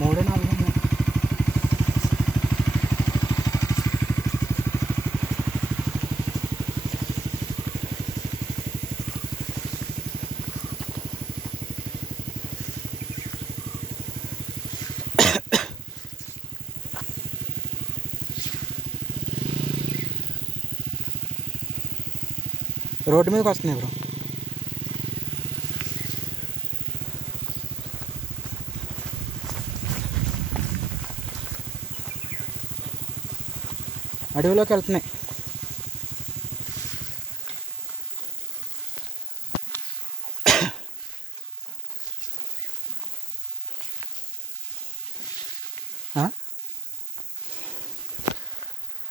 మూడు నాలుగు ఉన్నాయి రోడ్డు మీదకి వస్తున్నాయి బ్రో అడవిలోకి వెళ్తున్నాయి.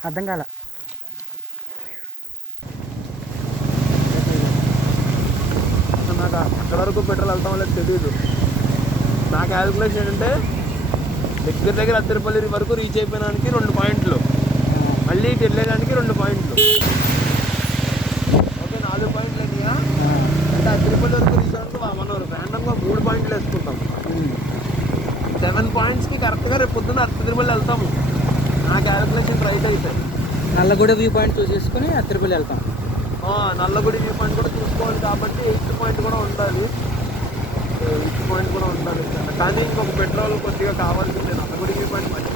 అర్థం కాల. నాకు అక్కడ వరకు పెట్రోల్ వెళ్తాం లేదు తెలియదు నా క్యాలిక్యులేషన్ ఏంటంటే దగ్గర దగ్గర అత్తిరపల్లి వరకు రీచ్ అయిపోయినానికి రెండు పాయింట్లు. మళ్ళీ ఇటు వెళ్ళేదానికి రెండు పాయింట్లు. ఓకే నాలుగు పాయింట్లు అయినాయా? అంటే అత్తిరపల్లి వరకు రీచ్ అవ్వడానికి మనం ర్యాండమ్గా మూడు పాయింట్లు వేసుకుంటాం. సెవెన్ పాయింట్స్కి కరెక్ట్గా రేపు పొద్దున్న అత్త తిరుపతి వెళ్తాము. నా క్యాలిక్యులేషన్ రైట్ అయితే. నల్లగూడ వ్యూ పాయింట్ చూసేసుకుని తిరుపతి వెళ్తాం. ఆ, నల్లగుడి వ్యూ పాయింట్ కూడా చూసుకోవాలి కాబట్టి ఎయిత్ పాయింట్ కూడా ఉండాలి. ఎయిత్ పాయింట్ కూడా ఉండాలి. కానీ ఇంకొక పెట్రోల్ కొద్దిగా కావాల్సిందే. నల్లగుడి వ్యూ పాయింట్ మంచి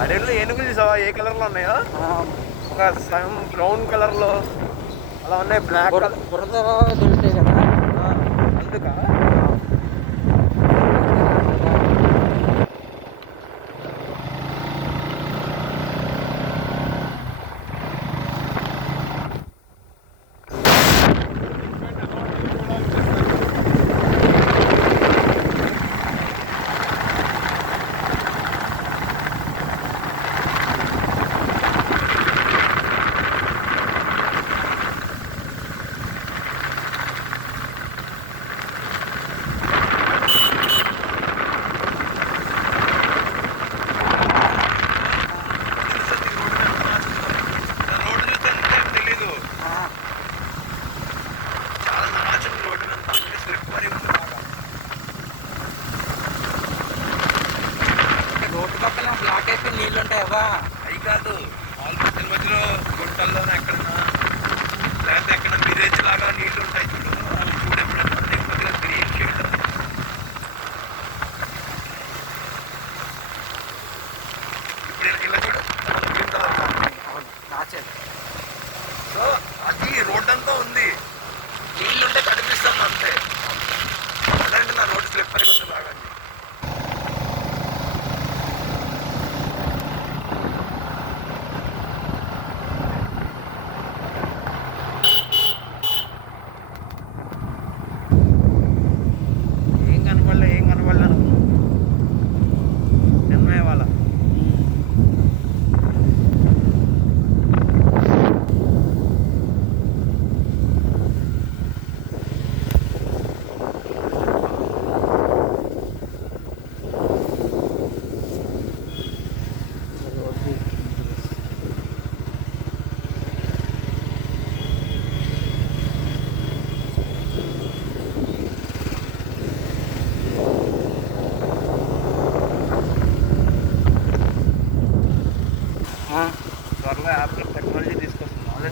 అడవిలో ఏనుగులు చూసావా? ఏ కలర్లో ఉన్నాయో? ఆ, ఒక సగం బ్రౌన్ కలర్లో. అలా ఉన్నాయి బ్లాక్ బుర- కలర్. బురద దొరుకుతాయి కదా? అందుక?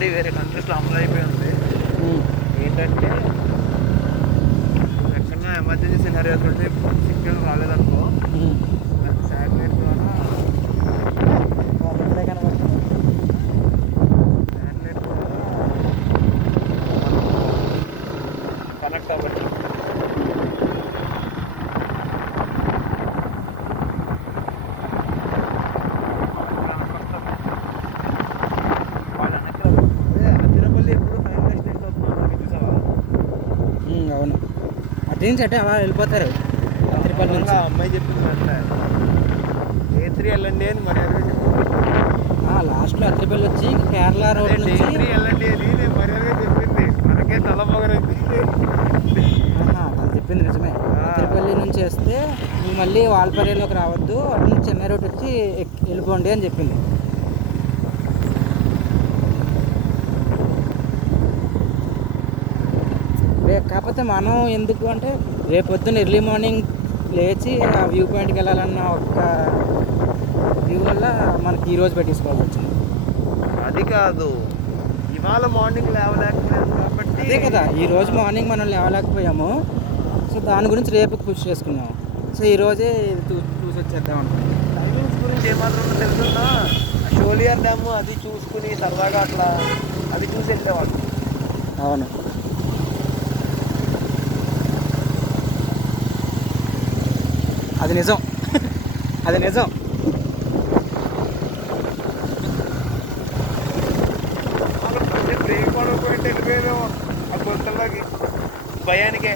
ఆల్రెడీ వేరే కంట్రీస్లో అమలు అయిపోయి ఉంది. ఏంటంటే ఎక్కడన్నా ఎమర్జెన్సీ సినారియోస్ ఉంటే సిగ్నల్ రాలేదనుకో శాటిలైట్ ద్వారా శాటిలైట్ ద్వారా కనెక్ట్ అవ్వచ్చు. నుంచి అంటే అలా వెళ్ళిపోతారు. తిరుపతి నుంచి. అమ్మాయి చెప్పింది అంటే ఏ త్రీ వెళ్ళండి అని మరి లాస్ట్లో అత్రిపల్లి వచ్చి కేరళ రోడ్ నుంచి. వెళ్ళండి అని నేను మర్యాదగా చెప్పింది. మనకే తలపొగరైంది చెప్పింది నిజమే. ఆ. అత్రిపల్లి నుంచి వస్తే మళ్ళీ వాల్పరేలోకి రావద్దు. అటు నుంచి చెన్నై రోడ్ వచ్చి వెళ్ళిపోండి అని చెప్పింది. కాకపోతే మనం ఎందుకు అంటే రేపు పొద్దున్న ఎర్లీ మార్నింగ్ లేచి ఆ వ్యూ పాయింట్కి వెళ్ళాలన్న ఒక్క వ్యూ వల్ల మనకి ఈ రోజు పెట్టేసుకోవాల్సి వచ్చింది. అది కాదు. ఇవాళ మార్నింగ్ లేవలేకపోయాను కాబట్టి అదే కదా ఈ రోజు మార్నింగ్ మనం లేవలేకపోయాము. సో దాని గురించి రేపు పుష్ చేసుకున్నాము సో ఈ రోజే ఇది చూ- చూసి వచ్చేద్దాం అనుకుంటున్నాం. టైమింగ్స్ గురించి ఏమాత్రం తెలుసున్నా షోలియర్ డ్యామ్ అది చూసుకుని సరదాగా అట్లా అది చూసి వెళ్ళేవాళ్ళు. అవును. అది నిజం. అది నిజం. భయానికే.